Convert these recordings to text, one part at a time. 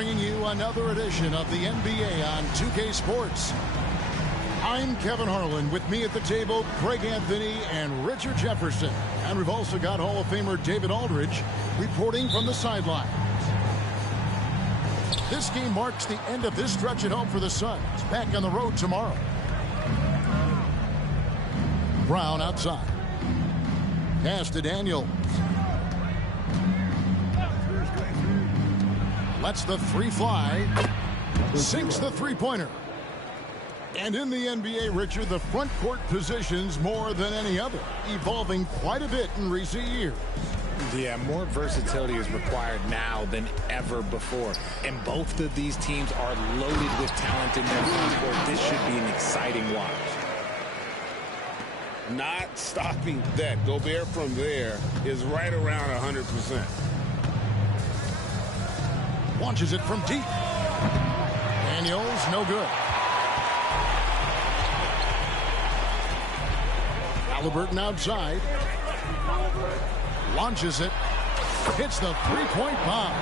bringing you another edition of the NBA on 2K Sports. I'm Kevin Harlan. With me at the table, Greg Anthony and Richard Jefferson. And we've also got Hall of Famer David Aldridge reporting from the sideline. This game marks the end of this stretch at home for the Suns. Back on the road tomorrow. Brown outside. Pass to Daniels. Lets the three fly. Sinks the three-pointer. And in the NBA, Richard, the front court positions more than any other, evolving quite a bit in recent years. Yeah, more versatility is required now than ever before. And both of these teams are loaded with talent in their front court. This should be an exciting watch. Not stopping that. Gobert from there is right around 100%. Launches it from deep. Daniels, no good. Halliburton outside. Launches it. Hits the three-point bomb.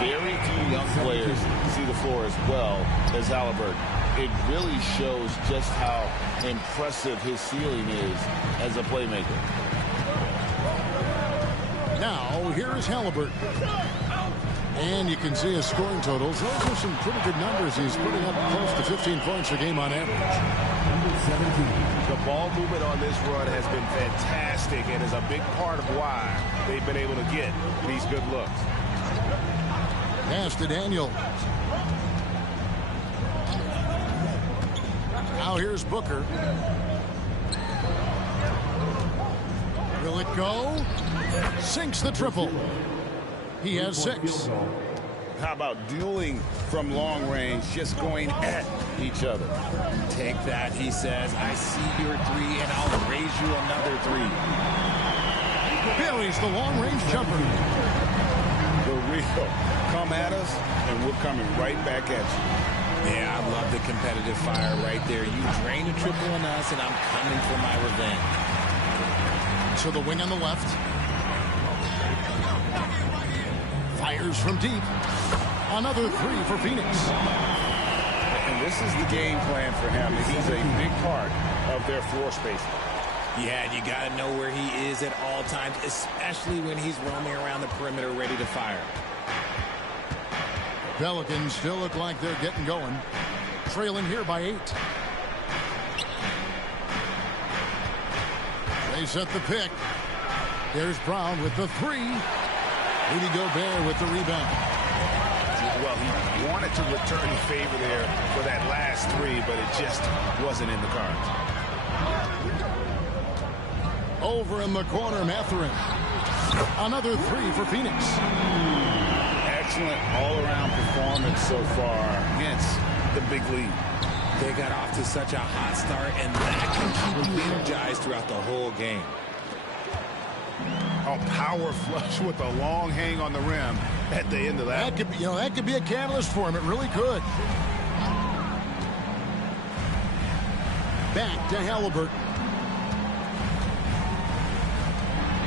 Very few young players see the floor as well as Halliburton. It really shows just how impressive his ceiling is as a playmaker. Now, here is Halliburton. And you can see his scoring totals. Those are some pretty good numbers. He's putting up close to 15 points a game on average. The ball movement on this run has been fantastic and is a big part of why they've been able to get these good looks. Pass to Daniels. Now here's Booker. Will it go? Sinks the triple. He has 6. How about dueling from long range, just going at each other? Take that, he says. I see your three, and I'll raise you another 3. Buries the long-range jumper. The real. Come at us, and we're coming right back at you. Yeah, I love the competitive fire right there. You drain a triple on us, and I'm coming for my revenge. To the wing on the left. Fires from deep. Another 3 for Phoenix. And this is the game plan for him. He's a big part of their floor spacing. Yeah, you got to know where he is at all times, especially when he's roaming around the perimeter ready to fire. Pelicans still look like they're getting going. Trailing here by 8. They set the pick. There's Brown with the 3. Rudy Gobert with the rebound. Well, he wanted to return the favor there for that last 3, but it just wasn't in the cards. Over in the corner, Mathurin. Another 3 for Phoenix. Excellent all-around performance so far against the big lead. They got off to such a hot start, and that can keep you energized throughout the whole game. A power flush with a long hang on the rim at the end of that. That could be a catalyst for him. It really could. Back to Halliburton.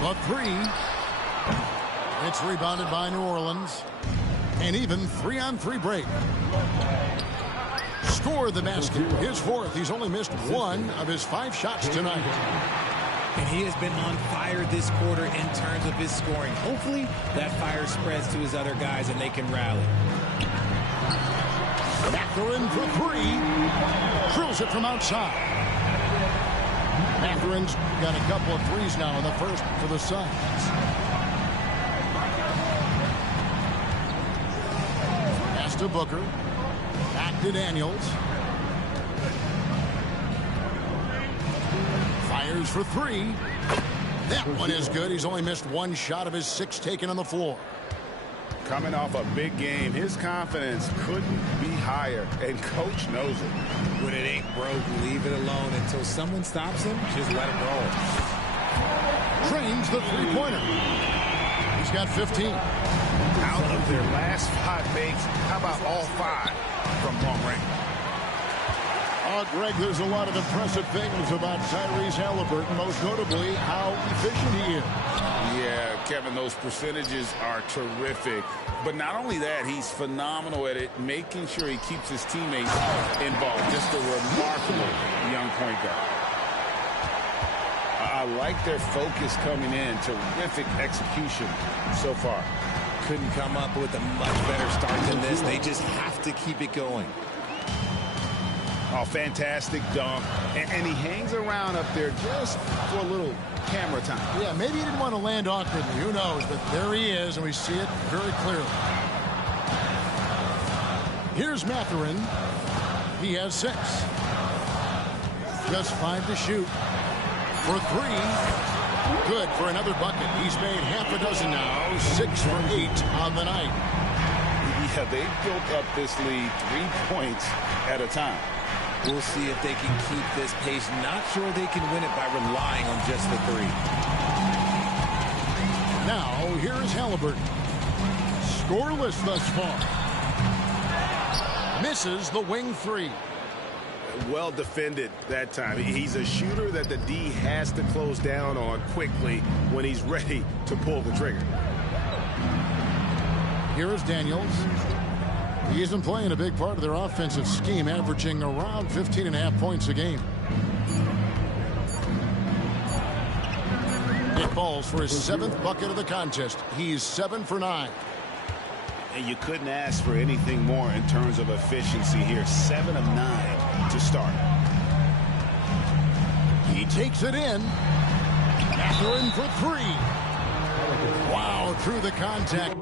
The 3. It's rebounded by New Orleans. And even 3-on-3 break. Scored the basket. His 4th. He's only missed 1 of his 5 shots tonight. And he has been on fire this quarter in terms of his scoring. Hopefully, that fire spreads to his other guys and they can rally. Mathurin for 3. Drills it from outside. Mathurin's got a couple of 3s now in the first for the Suns. Pass to Booker. Back to Daniels. Fires for 3. That one is good. He's only missed 1 shot of his 6 taken on the floor. Coming off a big game, his confidence couldn't be higher, and coach knows it. When it ain't broke, leave it alone until someone stops him. Just let him roll. Drains the three-pointer. He's got 15. Out of their last 5 makes, how about all 5 from long range? Greg, there's a lot of impressive things about Tyrese Halliburton, most notably how efficient he is. Yeah, Kevin, those percentages are terrific. But not only that, he's phenomenal at it, making sure he keeps his teammates involved. Just a remarkable young point guard. I like their focus coming in. Terrific execution so far. Couldn't come up with a much better start than this. They just have to keep it going. Oh, fantastic dunk. And he hangs around up there just for a little camera time. Yeah, maybe he didn't want to land awkwardly. Who knows? But there he is, and we see it very clearly. Here's Mathurin. He has 6. Just 5 to shoot. For 3. Good for another bucket. He's made half a dozen now. 6 for 8 on the night. Yeah, they've built up this lead 3 points at a time. We'll see if they can keep this pace. Not sure they can win it by relying on just the 3. Now, here is Halliburton. Scoreless thus far. Misses the wing 3. Well defended that time. He's a shooter that the D has to close down on quickly when he's ready to pull the trigger. Here is Daniels. He isn't playing a big part of their offensive scheme, averaging around 15.5 points a game. Nick Balls for his 7th bucket of the contest. He's 7 for 9. And you couldn't ask for anything more in terms of efficiency here. 7 of 9 to start. He takes it in. Mathurin for 3. Wow, through the contact.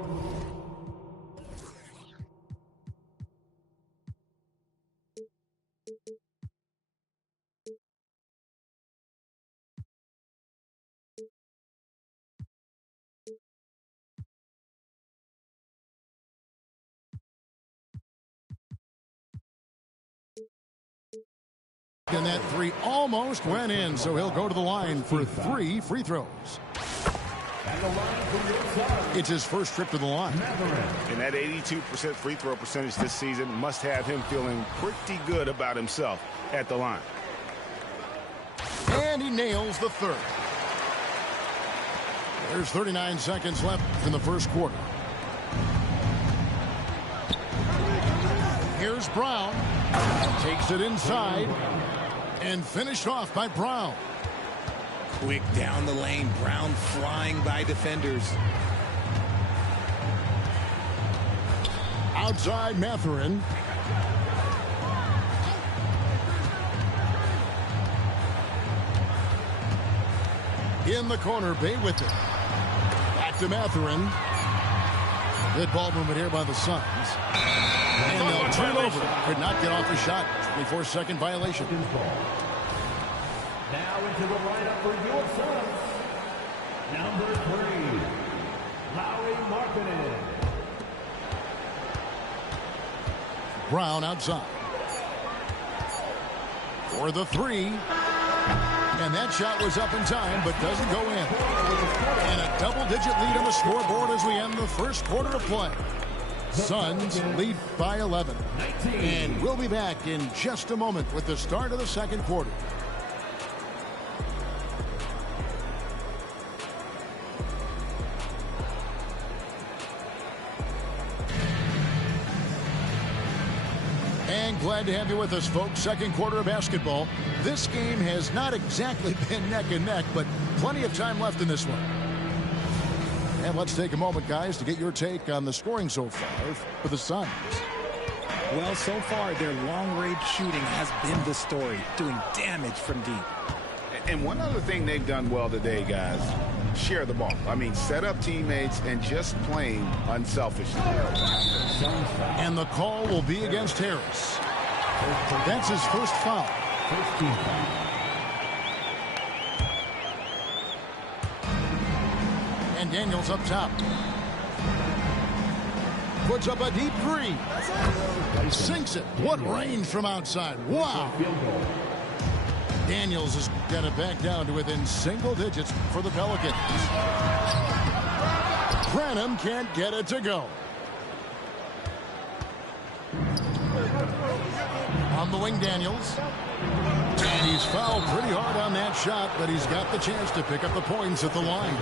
And that 3 almost went in, so he'll go to the line for 3 free throws. It's his first trip to the line. And that 82% free throw percentage this season must have him feeling pretty good about himself at the line. And he nails the 3rd. There's 39 seconds left in the first quarter. Here's Brown. Takes it inside. And finished off by Brown. Quick down the lane. Brown flying by defenders. Outside Mathurin. In the corner, Bay with it. Back to Mathurin. Good ball movement here by the Suns. And they'll turn over. Could not get off the shot. 24-second violation. Now into the lineup for your Suns. Number 3, Lauri Markkanen. Brown outside. For the 3. And that shot was up in time, but doesn't go in. And a double-digit lead on the scoreboard as we end the first quarter of play. Suns lead by 11. And we'll be back in just a moment with the start of the second quarter. And glad to have you with us, folks. Second quarter of basketball. This game has not exactly been neck and neck, but plenty of time left in this one. And let's take a moment, guys, to get your take on the scoring so far for the Suns. Well, so far, their long-range shooting has been the story, doing damage from deep. And one other thing they've done well today, guys, share the ball. I mean, set up teammates and just playing unselfishly. And the call will be against Harris. That's his first foul. And Daniels up top. Puts up a deep 3. Sinks it. What range from outside. Wow. Daniels has got it back down to within single digits for the Pelicans. Branham can't get it to go. From the wing, Daniels. And he's fouled pretty hard on that shot, but he's got the chance to pick up the points at the line.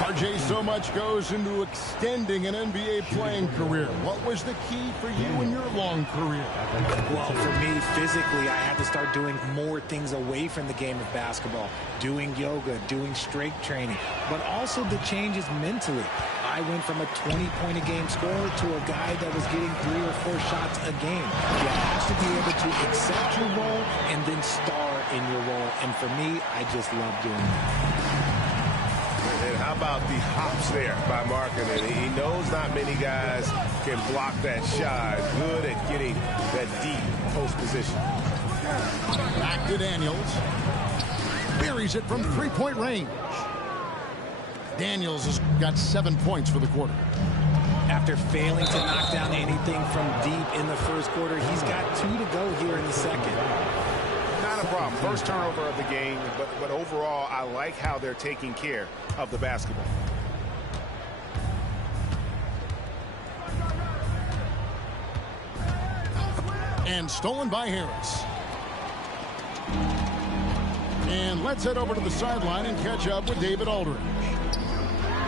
RJ, so much goes into extending an NBA playing career. What was the key for you in your long career? Well, for me, physically, I had to start doing more things away from the game of basketball. Doing yoga, doing strength training, but also the changes mentally. I went from a 20-point-a-game scorer to a guy that was getting 3 or 4 shots a game. You have to be able to accept your role and then star in your role. And for me, I just love doing that. And how about the hops there by Markkanen? He knows not many guys can block that shot. Good at getting that deep post position. Back to Daniels. Buries it from 3-point range. Daniels has got 7 points for the quarter. After failing to knock down anything from deep in the first quarter, he's got 2 to go here in the second. Not a problem. First turnover of the game, but overall, I like how they're taking care of the basketball. And stolen by Harris. And let's head over to the sideline and catch up with David Aldridge.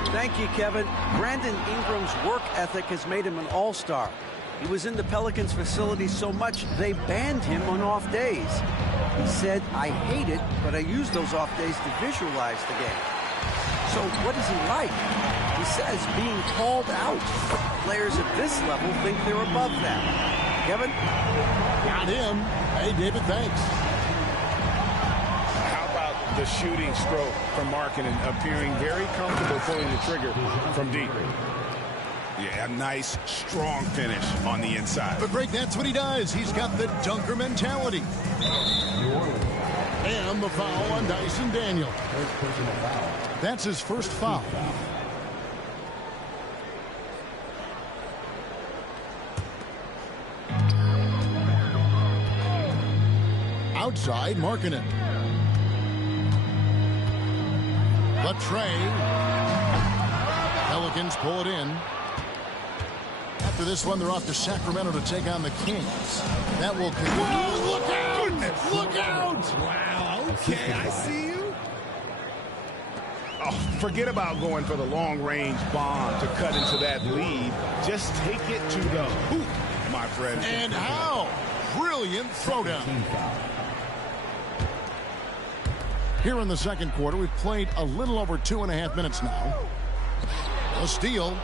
Thank you, Kevin. Brandon Ingram's work ethic has made him an all-star. He was in the Pelicans facility so much they banned him on off days. He said, "I hate it, but I use those off days to visualize the game." So what is he like? He says being called out. Players at this level think they're above that. Kevin? Got him. Hey, David, thanks. How about the shooting stroke from Markkanen, appearing very comfortable pulling the trigger from deep? Yeah, a nice, strong finish on the inside. But, Greg, that's what he does. He's got the dunker mentality. And the foul on Dyson Daniels. That's his first foul. Outside, Markkanen. Latrey. Pelicans pull it in. After this one, they're off to Sacramento to take on the Kings. That will continue. Whoa, look out! Look out! Wow, okay, I see you. Oh, forget about going for the long-range bomb to cut into that lead. Just take it to the hoop, my friend. And how? Brilliant throwdown. Here in the second quarter, we've played a little over 2.5 minutes now. A steal.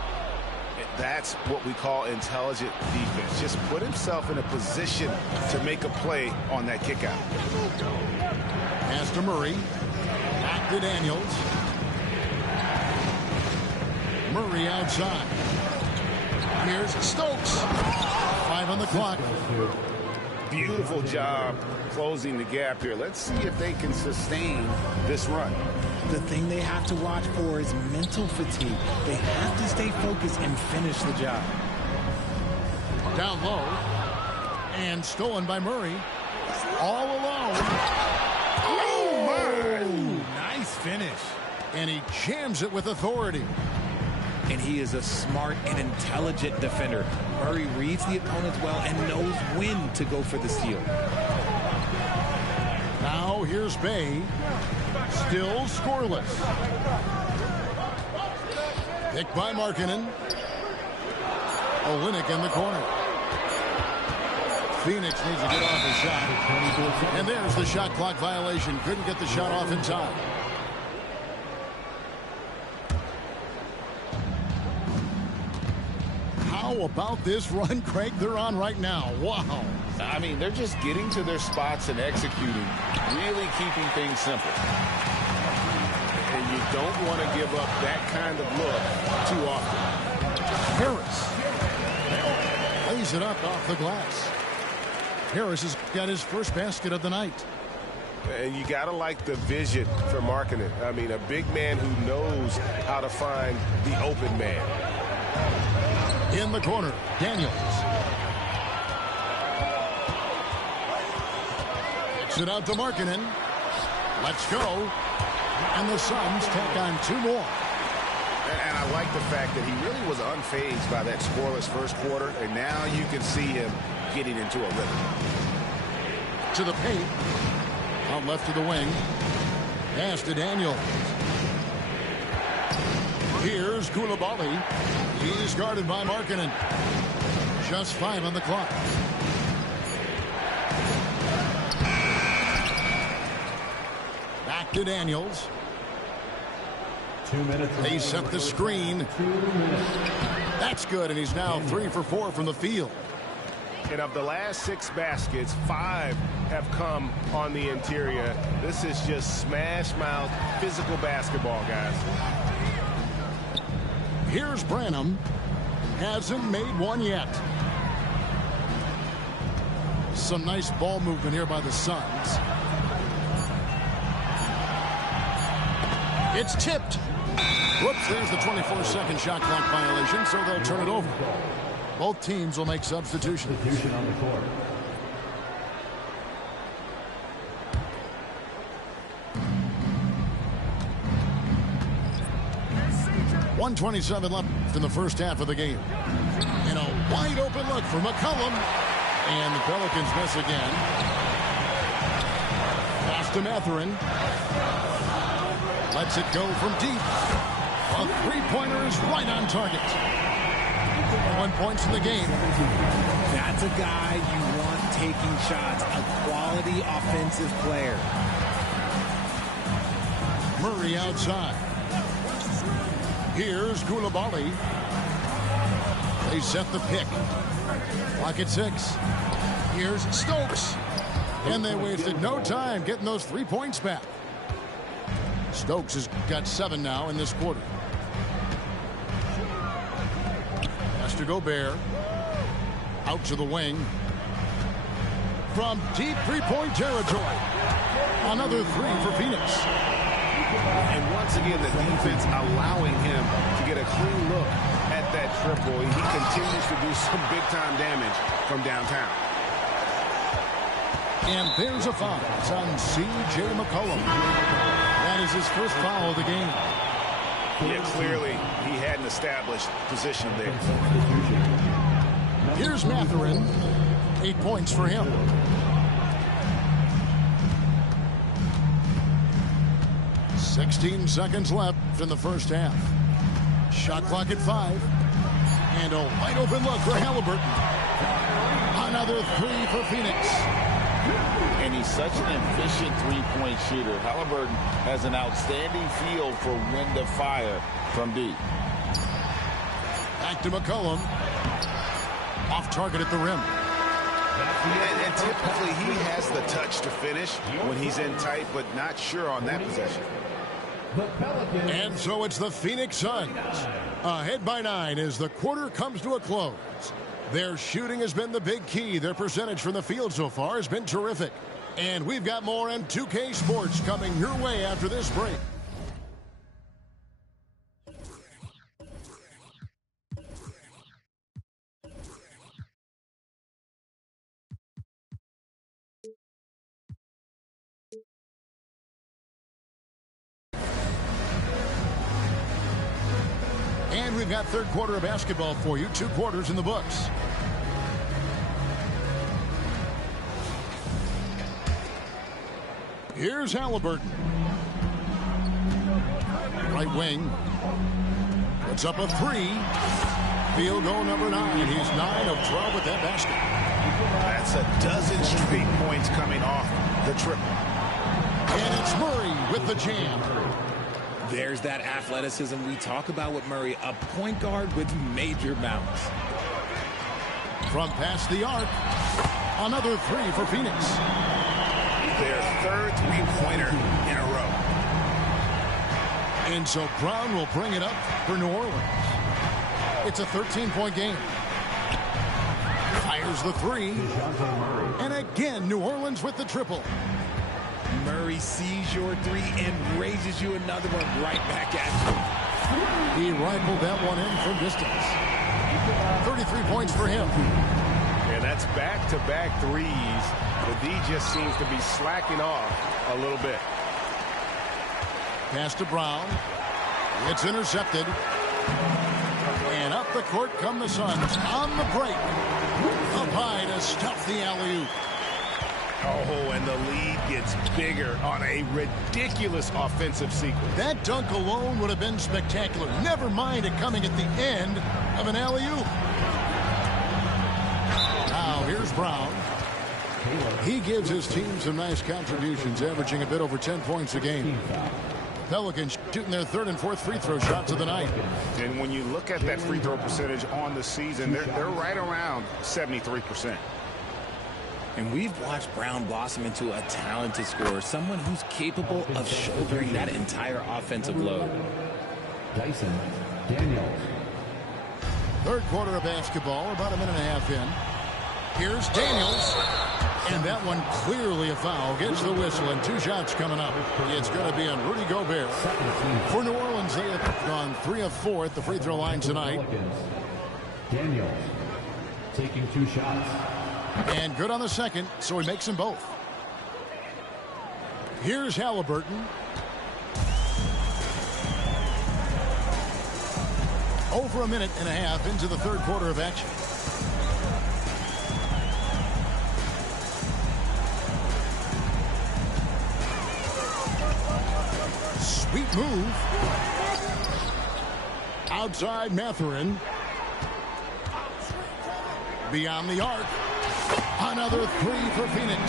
That's what we call intelligent defense. Just put himself in a position to make a play on that kick out. Pass to Murray. Back to Daniels. Murray outside. Here's Stokes. 5 on the clock. Beautiful job closing the gap here. Let's see if they can sustain this run. The thing they have to watch for is mental fatigue. They have to stay focused and finish the job. Down low. And stolen by Murray. All alone. Oh, my. Nice finish. And he jams it with authority. And he is a smart and intelligent defender. Murray reads the opponent well and knows when to go for the steal. Now here's Bay. Still scoreless. Picked by Markkanen. Olynyk in the corner. Phoenix needs to get off his shot. And there's the shot clock violation. Couldn't get the shot off in time. How about this run, Craig, they're on right now? Wow. I mean, they're just getting to their spots and executing, really keeping things simple. And you don't want to give up that kind of look too often. Harris lays it up off the glass. Harris has got his first basket of the night. And you got to like the vision for Markkanen. I mean, a big man who knows how to find the open man. In the corner, Daniels. Kicks it out to Markkanen. Let's go. And the Suns take on 2 more. And I like the fact that he really was unfazed by that scoreless first quarter. And now you can see him getting into a rhythm. to the paint. Out left to the wing. Pass to Daniels. Here's Koulibaly. He's guarded by Markkanen. Just 5 on the clock. Back to Daniels. 2 minutes. They set the screen. 2 minutes. That's good, and he's now 3 for 4 from the field. And of the last 6 baskets, 5 have come on the interior. This is just smash mouth physical basketball, guys. Here's Branham. Hasn't made one yet. Some nice ball movement here by the Suns. It's tipped. Whoops, there's the 24-second shot clock violation, so they'll turn it over. Both teams will make substitutions. Substitution on the court. .127 left in the first half of the game. And a wide open look for McCollum. And the Pelicans miss again. Pass to Mathurin. Lets it go from deep. A three-pointer is right on target. 1 point in the game. That's a guy you want taking shots. A quality offensive player. Murray outside. Here's Koulibaly. They set the pick. Clock at 6. Here's Stokes. And they wasted no time getting those 3 points back. Stokes has got 7 now in this quarter. Pass to Gobert. Out to the wing. From deep three-point territory. Another 3 for Phoenix. And once again, the defense allowing him to get a clean look at that triple. He continues to do some big-time damage from downtown. And there's a foul. It's on C.J. McCollum. That is his first foul of the game. Yeah, clearly he had an established position there. Here's Mathurin. 8 points for him. .16 seconds left in the first half. Shot clock at 5. And a wide open look for Halliburton. Another 3 for Phoenix. And he's such an efficient three-point shooter. Halliburton has an outstanding feel for when to fire from deep. Back to McCollum. Off target at the rim. And typically he has the touch to finish when he's in tight, but not sure on that possession. And so it's the Phoenix Suns ahead by 9 as the quarter comes to a close. Their shooting has been the big key. Their percentage from the field so far has been terrific. And we've got more on 2K Sports coming your way after this break. And we've got third quarter of basketball for you. 2 quarters in the books. Here's Halliburton. Right wing. Puts up a 3. Field goal number 9. He's 9 of 12 with that basket. That's a dozen straight points coming off the triple. And it's Murray with the jam. There's that athleticism we talk about with Murray, a point guard with major bounce. From past the arc, another 3 for Phoenix. Their third three-pointer in a row. And so Brown will bring it up for New Orleans. It's a 13-point game. Fires the 3. And again, New Orleans with the triple. Murray sees your 3 and raises you another one right back at you. He rifled that one in from distance. 33 points for him. And that's back-to-back threes. But D just seems to be slacking off a little bit. Pass to Brown. It's intercepted. And up the court come the Suns on the break. Up high to stuff the alley-oop. Oh, and the lead gets bigger on a ridiculous offensive sequence. That dunk alone would have been spectacular. Never mind it coming at the end of an alley-oop. Now here's Brown. He gives his team some nice contributions, averaging a bit over 10 points a game. Pelicans shooting their third and fourth free throw shots of the night. And when you look at that free throw percentage on the season, they're right around 73%. And we've watched Brown blossom into a talented scorer, someone who's capable of shouldering that entire offensive load. Dyson Daniels. Third quarter of basketball, about a minute and a half in. Here's Daniels. And that one clearly a foul. Gets the whistle, and 2 shots coming up. It's going to be on Rudy Gobert. For New Orleans, they have gone 3 of 4 at the free throw line tonight. Daniels taking 2 shots. And good on the second, so he makes them both. Here's Halliburton. Over a minute and a half into the third quarter of action. Sweet move. Outside Mathurin. Beyond the arc. Another 3 for Phoenix.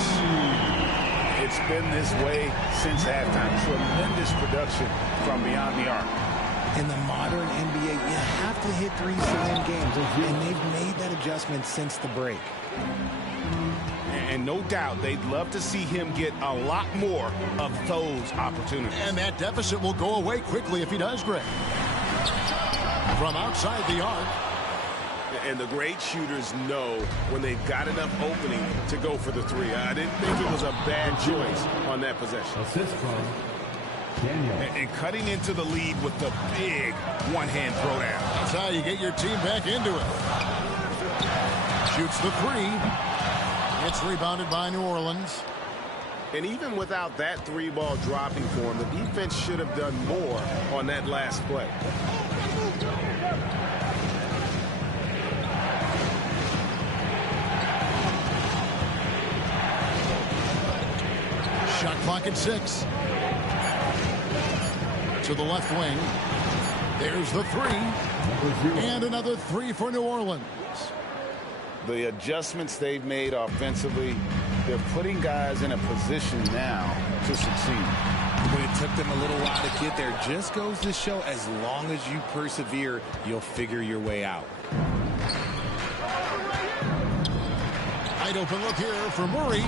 It's been this way since halftime. Tremendous production from beyond the arc. In the modern NBA, you have to hit threes to win games, and they've made that adjustment since the break. And no doubt they'd love to see him get a lot more of those opportunities. And that deficit will go away quickly if he does, Greg. From outside the arc. And the great shooters know when they've got enough opening to go for the 3. I didn't think it was a bad choice on that possession. Assist from Daniel. And cutting into the lead with the big one-hand throwdown. That's how you get your team back into it. Shoots the 3. It's rebounded by New Orleans. And even without that 3-ball dropping for him, the defense should have done more on that last play. Shot clock at 6. To the left wing. There's the 3. And another 3 for New Orleans. The adjustments they've made offensively, they're putting guys in a position now to succeed. But it took them a little while to get there. Just goes to show, as long as you persevere, you'll figure your way out. Wide open look here for Murray.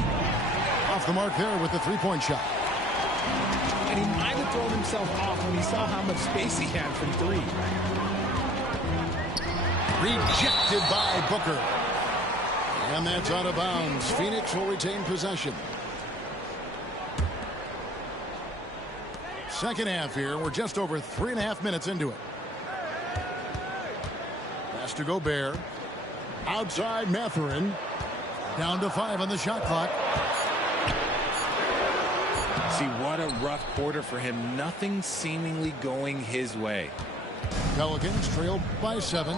Off the mark there with the 3-point shot. And he might have thrown himself off when he saw how much space he had from 3. Rejected by Booker. And that's out of bounds. Phoenix will retain possession. Second half here. We're just over 3.5 minutes into it. Pass to Gobert. Outside Mathurin. Down to 5 on the shot clock. See, what a rough quarter for him. Nothing seemingly going his way. Pelicans trailed by 7.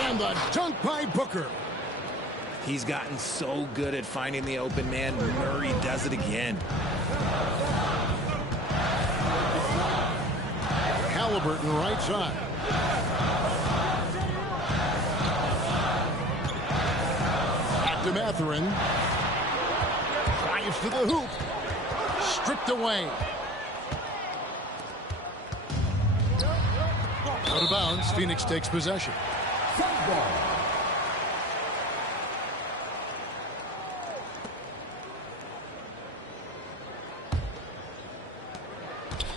And the dunk by Booker. He's gotten so good at finding the open man. Murray does it again. Halliburton right side. Back to Mathurin. Drives to the hoop. Stripped away. Out of bounds. Phoenix takes possession.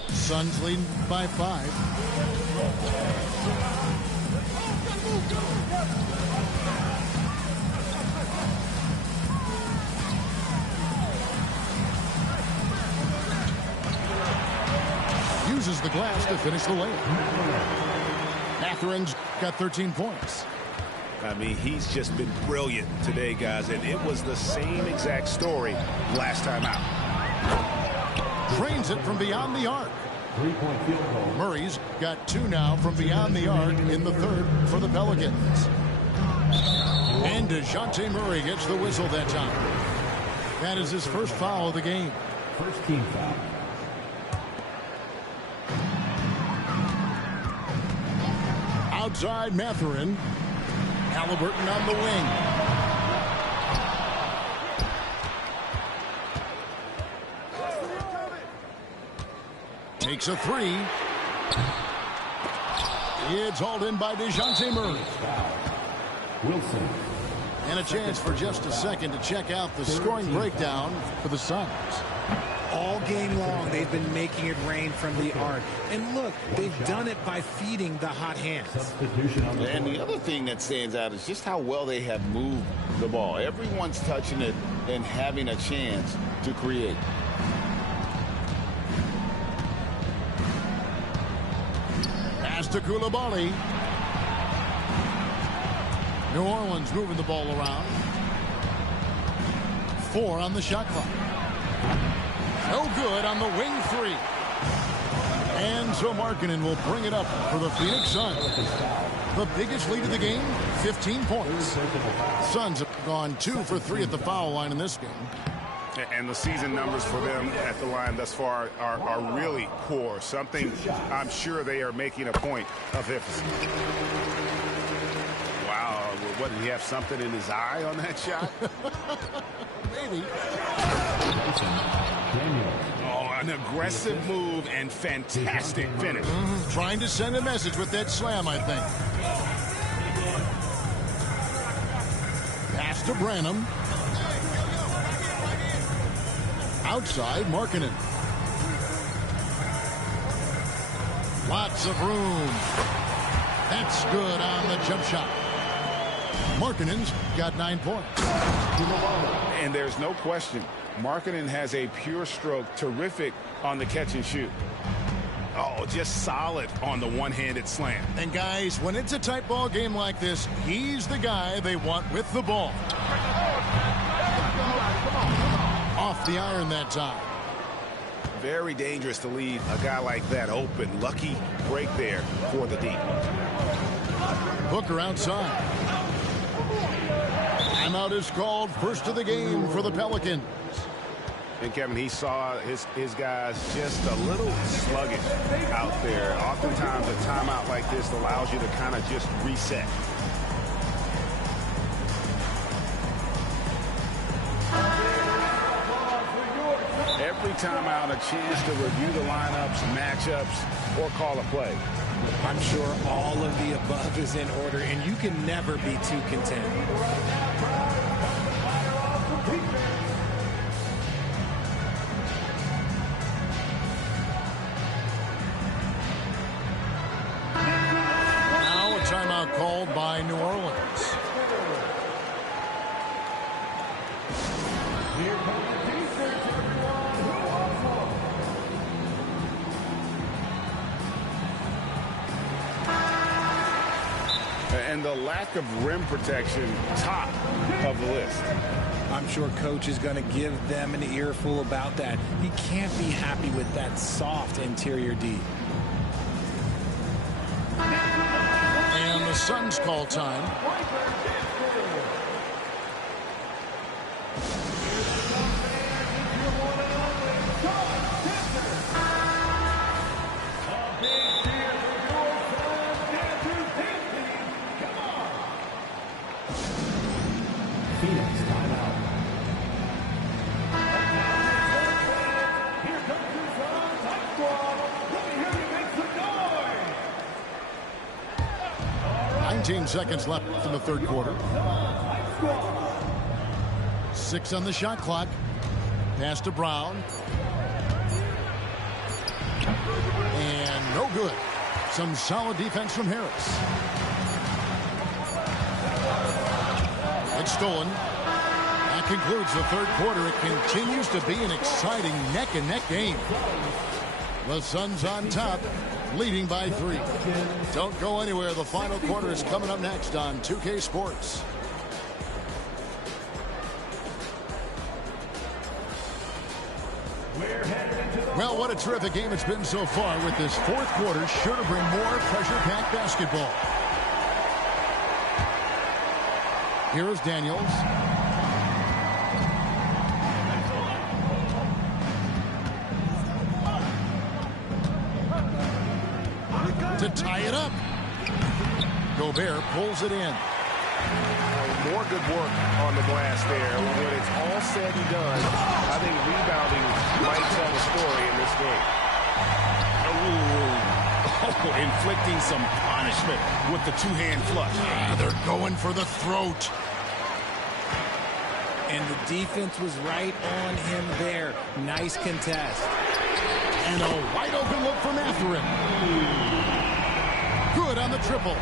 Suns leading by 5. Uses the glass to finish the layup. Mathurin's got 13 points. I mean, he's just been brilliant today, guys, and it was the same exact story last time out. Trains it from beyond the arc. 3-point field goal. Murray's got 2 now from beyond the arc in the third for the Pelicans. And DeJounte Murray gets the whistle that time. That is his first foul of the game. First team foul. Outside Mathurin. Halliburton on the wing. Takes a three. It's hauled in by DeJounte Murray. Wilson. And a chance for just a second to check out the scoring breakdown for the Suns. All game long, they've been making it rain from the arc. And look, they've done it by feeding the hot hands. Substitution on the And the other thing that stands out is just how well they have moved the ball. Everyone's touching it and having a chance to create. Pass to Coulibaly. New Orleans moving the ball around. 4 on the shot clock. No good on the wing three. And so Markkanen will bring it up for the Phoenix Suns. The biggest lead of the game, 15 points. Suns have gone 2 for 3 at the foul line in this game. And the season numbers for them at the line thus far are really poor. Something I'm sure they are making a point of emphasis. Wow, what, did he have something in his eye on that shot? Maybe. Oh, an aggressive move and fantastic finish. Trying to send a message with that slam, I think. Pass to Branham. Outside, Markkanen. Lots of room. That's good on the jump shot. Markkanen's got 9 points. And there's no question, Markkanen has a pure stroke, terrific on the catch and shoot. Oh, just solid on the one-handed slam. And guys, when it's a tight ball game like this, he's the guy they want with the ball. Off the iron that time. Very dangerous to leave a guy like that open. Lucky break there for the deep. Booker outside. Timeout is called, first of the game for the Pelicans. And Kevin, he saw his guys just a little sluggish out there. Oftentimes a timeout like this allows you to kind of just reset. Every timeout, a chance to review the lineups, matchups, or call a play. I'm sure all of the above is in order, and you can never be too content. Now a timeout called by New Orleans. And the lack of rim protection, top of the list. I'm sure coach is going to give them an earful about that. He can't be happy with that soft interior D. And the Suns call time. Seconds left in the third quarter. 6 on the shot clock. Pass to Brown. And no good. Some solid defense from Harris. It's stolen. That concludes the third quarter. It continues to be an exciting neck-and-neck game. The Suns on top, leading by 3. Don't go anywhere. The final quarter is coming up next on 2K Sports. Well, what a terrific game it's been so far, with this fourth quarter sure to bring more pressure-packed basketball. Here is Daniels. Gobert pulls it in. More good work on the glass there. When it's all said and done, I think rebounding might tell the story in this game. Inflicting some punishment with the two-hand flush. Yeah, they're going for the throat. And the defense was right on him there. Nice contest. And a wide open look for Mathurin. Good on the triple.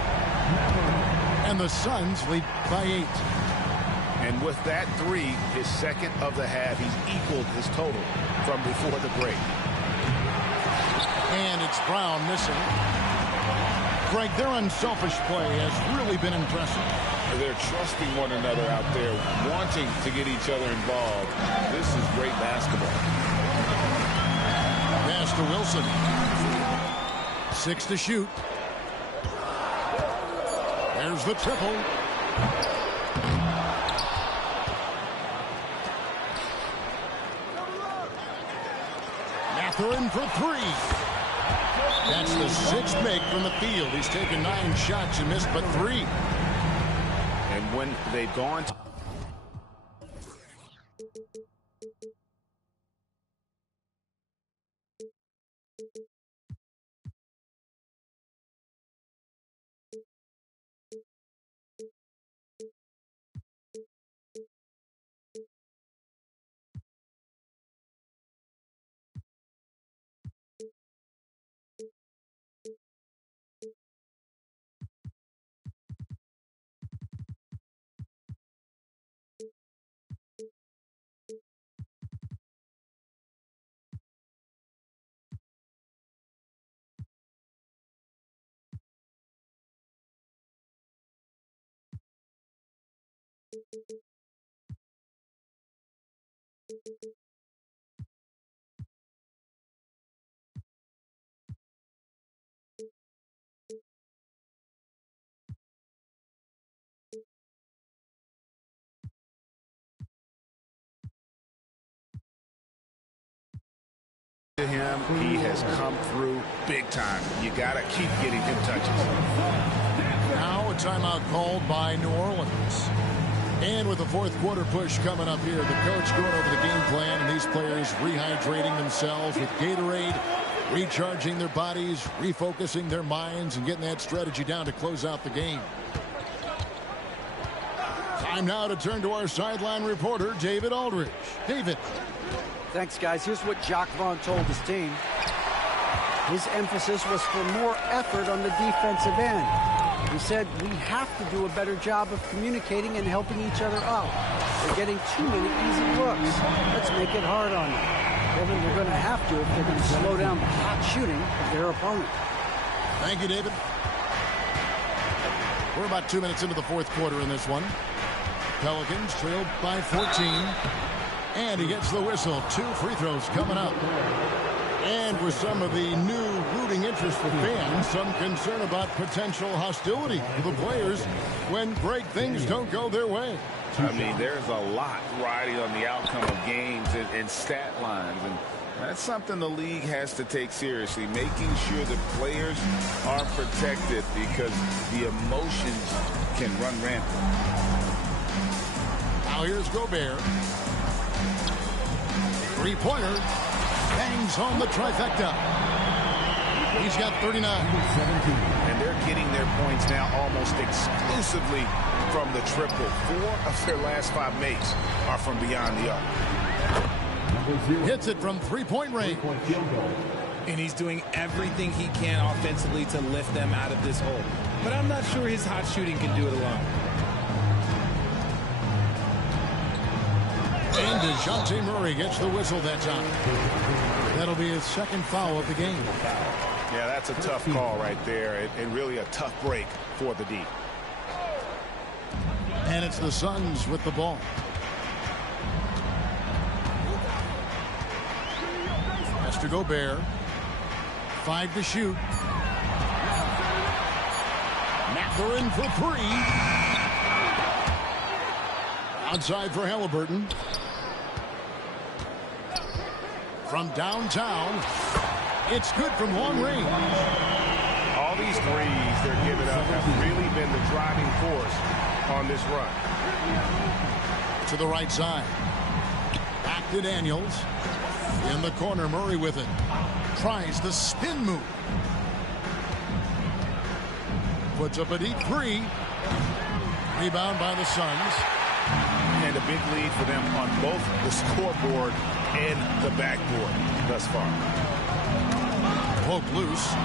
And the Suns lead by 8. And with that three, his second of the half, he's equaled his total from before the break. And it's Brown missing. Greg, their unselfish play has really been impressive. They're trusting one another out there, wanting to get each other involved. This is great basketball. Pass to Wilson. 6 to shoot. There's the triple. Mathurin for 3. That's the 6th make from the field. He's taken 9 shots and missed but 3. And when they've gone to him, he has come through big time. You got to keep getting him touches. Now a timeout called by New Orleans. And with the fourth quarter push coming up here, the coach going over the game plan, and these players rehydrating themselves with Gatorade, recharging their bodies, refocusing their minds, and getting that strategy down to close out the game. Time now to turn to our sideline reporter, David Aldridge. David. Thanks, guys. Here's what Jacques Vaughn told his team. His emphasis was for more effort on the defensive end. He said, we have to do a better job of communicating and helping each other out. They're getting too many easy looks. Let's make it hard on them. Kevin, they're going to have to if they're going to slow down the hot shooting of their opponent. Thank you, David. We're about 2 minutes into the fourth quarter in this one. Pelicans trailed by 14. And he gets the whistle. 2 free throws coming up. And with some of the new rooting interest for fans, some concern about potential hostility for the players when great things don't go their way. I mean, there's a lot riding on the outcome of games and stat lines. And that's something the league has to take seriously, making sure the players are protected because the emotions can run rampant. Now here's Gobert. Three-pointer. Bangs home the trifecta. He's got 39. And they're getting their points now almost exclusively from the triple. 4 of their last 5 makes are from beyond the arc. Hits it from three-point range. And he's doing everything he can offensively to lift them out of this hole. But I'm not sure his hot shooting can do it alone. And DeJounte Murray gets the whistle that time. That'll be his second foul of the game. Yeah, that's a tough call right there, and really a tough break for the D. And it's the Suns with the ball. Pass to Gobert. 5 to shoot. Mathurin for 3. Outside for Halliburton. From downtown, it's good from long range. All the these threes they're giving up have really been the driving force on this run. To the right side. Back to Daniels. In the corner, Murray with it. Tries the spin move. Puts up a deep three. Rebound by the Suns. And a big lead for them on both the scoreboard and the backboard thus far. Poke loose.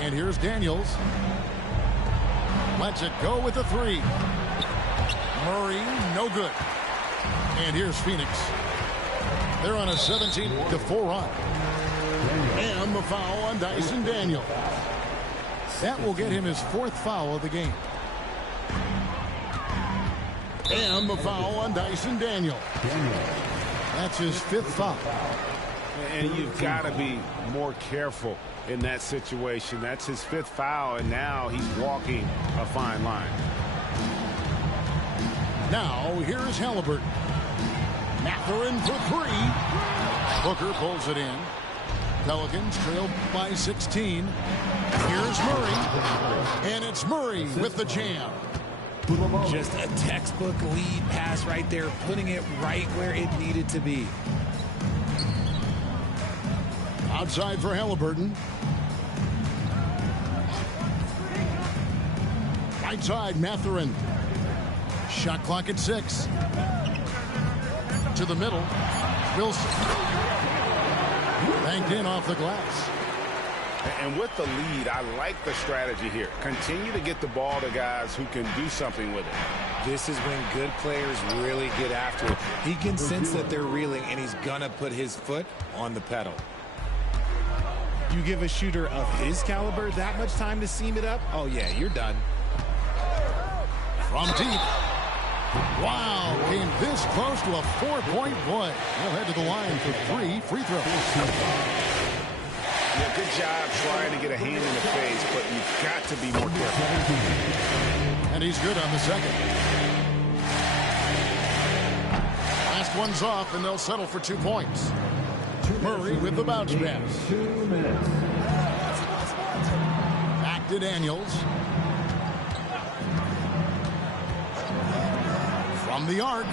And here's Daniels. Lets it go with the three. Murray, no good. And here's Phoenix. They're on a 17-4 run. And the foul on Dyson Daniels. That will get him his 4th foul of the game. And the foul on Dyson Daniels. That's his 5th foul. And you've got to be more careful in that situation. That's his 5th foul, and now he's walking a fine line. Now, here's Halliburton. Mathurin for 3. Booker pulls it in. Pelicans trail by 16. Here's Murray. And it's Murray with the jam. Just a textbook lead pass right there, putting it right where it needed to be. Outside for Halliburton. Right side, Mathurin. Shot clock at 6. To the middle. Wilson. Banked in off the glass. And with the lead, I like the strategy here. Continue to get the ball to guys who can do something with it. This is when good players really get after it. He can sense that they're reeling, and he's going to put his foot on the pedal. You give a shooter of his caliber that much time to seam it up, oh, yeah, you're done. From deep. Wow, came this close to a 4-point play. He'll head to the line for 3 free throws. Yeah, good job trying to get a hand in the face, but you've got to be more careful. And he's good on the second. Last one's off, and they'll settle for 2 points. Murray with the bounce pass. Back to Daniels. From the arc.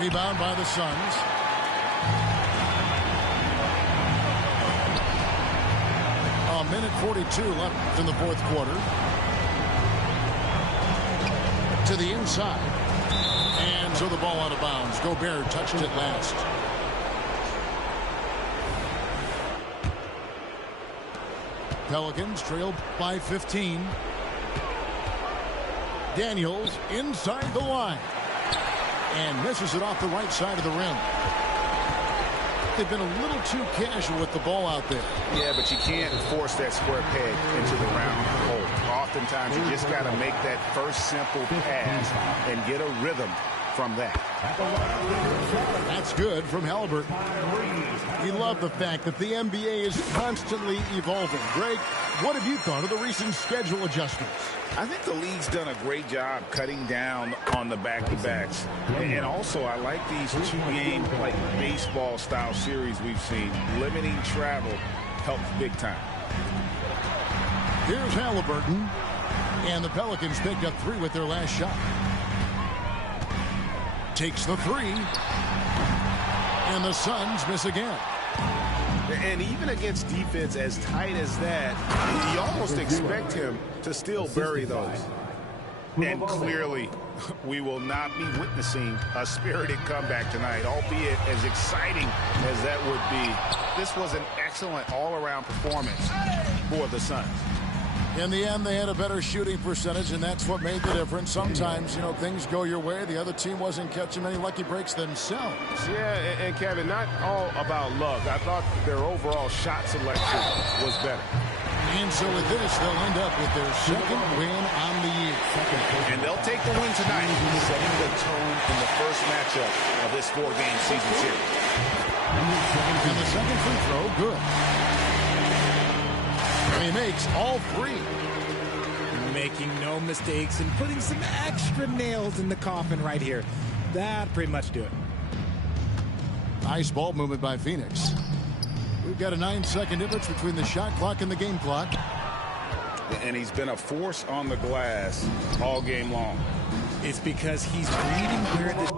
Rebound by the Suns. A minute 42 left in the 4th quarter. To the inside. And so the ball out of bounds. Gobert touched it last. Pelicans trailed by 15. Daniels inside the line. And misses it off the right side of the rim. They've been a little too casual with the ball out there. Yeah, but you can't force that square peg into the round hole. Oftentimes, you just got to make that first simple pass and get a rhythm from that. That's good from Halliburton. We love the fact that the NBA is constantly evolving. Greg, what have you thought of the recent schedule adjustments? I think the league's done a great job cutting down on the back-to-backs. And also, I like these 2-game, like baseball-style series we've seen. Limiting travel helps big time. Here's Halliburton. And the Pelicans picked up 3 with their last shot. Takes the 3. And the Suns miss again. And even against defense as tight as that, you almost expect him to still bury those. And clearly, we will not be witnessing a spirited comeback tonight, albeit as exciting as that would be. This was an excellent all-around performance for the Suns. In the end, they had a better shooting percentage, and that's what made the difference. Sometimes, you know, things go your way. The other team wasn't catching many lucky breaks themselves. Yeah, and Kevin, not all about luck. I thought their overall shot selection was better. And so with this, they'll end up with their 2nd win on the year. And they'll take the win tonight, setting the tone in the first matchup of this 4-game season series. And the second free throw, good. And he makes all 3. Making no mistakes and putting some extra nails in the coffin right here. That pretty much do it. Nice ball movement by Phoenix. We've got a 9-second difference between the shot clock and the game clock. And he's been a force on the glass all game long. It's because he's reading where the